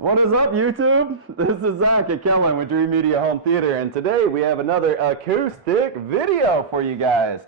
What is up, YouTube? This is Zach at Kellen with Dream Media Home Theater, and today we have another acoustic video for you guys.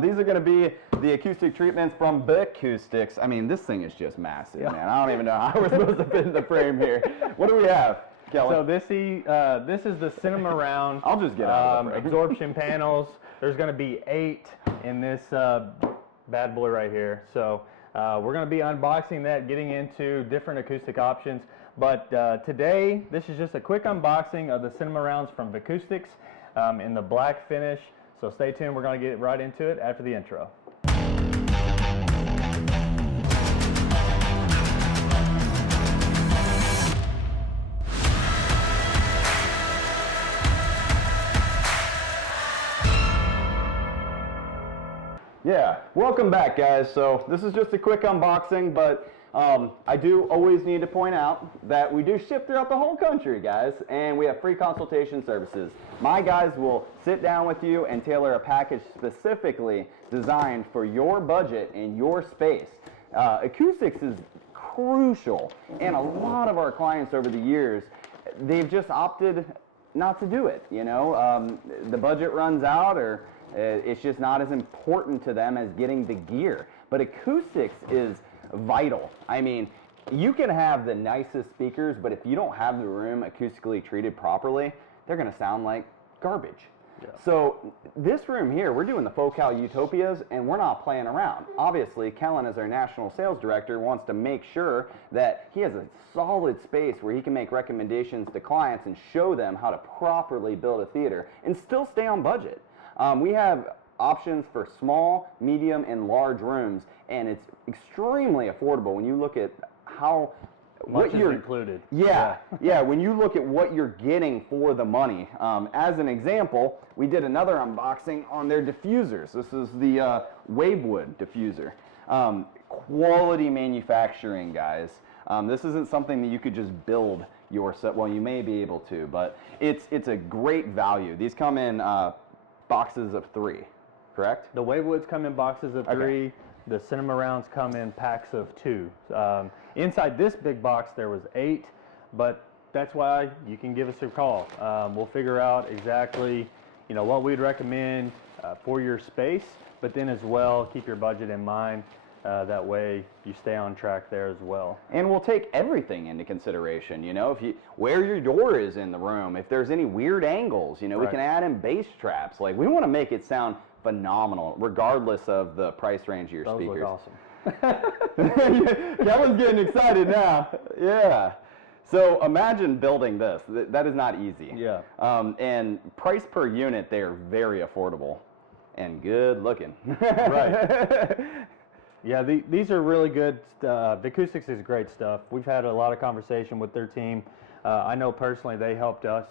These are going to be the acoustic treatments from Vicoustics. I mean, this thing is just massive, man. I don't even know how we're supposed to fit in the frame here. What do we have, Kellen? So this is the Cinema Round. I'll just get out of the frame. Absorption panels. There's going to be 8 in this bad boy right here. So we're going to be unboxing that, getting into different acoustic options. But today, this is just a quick unboxing of the Cinema Rounds from Vicoustics in the black finish. So stay tuned. We're going to get right into it after the intro. Yeah, welcome back, guys. So this is just a quick unboxing, but I do always need to point out that we do ship throughout the whole country, guys, and we have free consultation services. My guys will sit down with you and tailor a package specifically designed for your budget and your space. Acoustics is crucial, and a lot of our clients over the years, they've just opted not to do it, you know. The budget runs out, or it's just not as important to them as getting the gear. But acoustics is vital. I mean, you can have the nicest speakers, but if you don't have the room acoustically treated properly, they're going to sound like garbage. Yeah. So this room here, we're doing the Focal Utopias, and we're not playing around. Obviously, Kellen, as our national sales director, wants to make sure that he has a solid space where he can make recommendations to clients and show them how to properly build a theater and still stay on budget. We have options for small, medium, and large rooms, and it's extremely affordable when you look at how much is included. Yeah, yeah. When you look at what you're getting for the money. As an example, we did another unboxing on their diffusers. This is the Wavewood diffuser. Quality manufacturing, guys. This isn't something that you could just build yourself. Well, you may be able to, but it's a great value. These come in boxes of 3. Correct? The Wavewoods come in boxes of 3. Okay. The Cinema Rounds come in packs of 2. Inside this big box there was 8, but that's why you can give us a call. We'll figure out exactly, you know, what we'd recommend for your space, but then as well keep your budget in mind. That way you stay on track there as well. And we'll take everything into consideration, you know, where your door is in the room, if there's any weird angles, you know, right. We can add in bass traps. Like, we want to make it sound phenomenal, regardless of the price range of your speakers. Those look awesome. Kevin's getting excited now. Yeah. So imagine building this. That is not easy. Yeah. And price per unit, they are very affordable and good looking. Right. Yeah, these are really good. Vicoustics is great stuff. We've had a lot of conversation with their team. I know personally they helped us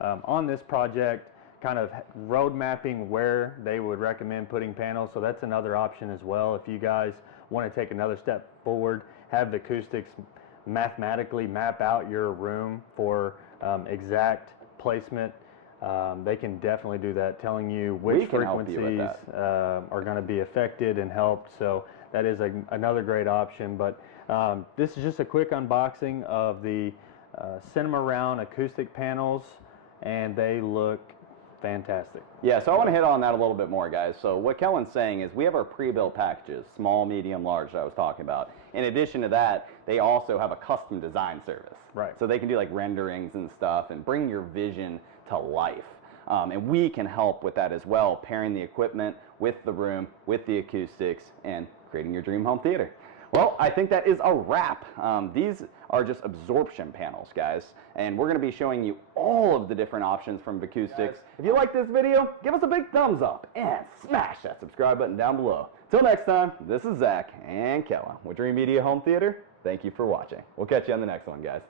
on this project, kind of road mapping where they would recommend putting panels. So that's another option as well. If you guys want to take another step forward, have Vicoustics mathematically map out your room for exact placement. They can definitely do that, telling you which frequencies are going to be affected and helped. So that is another great option. But this is just a quick unboxing of the Cinema Round acoustic panels, and they look fantastic. Yeah, so I want to hit on that a little bit more, guys. So what Kellen's saying is we have our pre-built packages, small, medium, large, that I was talking about. In addition to that, they also have a custom design service. Right. So they can do like renderings and stuff and bring your vision to life. And we can help with that as well, pairing the equipment with the room, with the acoustics, and creating your dream home theater. Well, I think that is a wrap. These are just absorption panels, guys, and we're going to be showing you all of the different options from Vicoustics. If you like this video, give us a big thumbs up and smash that subscribe button down below. Till next time, this is Zach and Kellen with Dream Media Home Theater. Thank you for watching. We'll catch you on the next one, guys.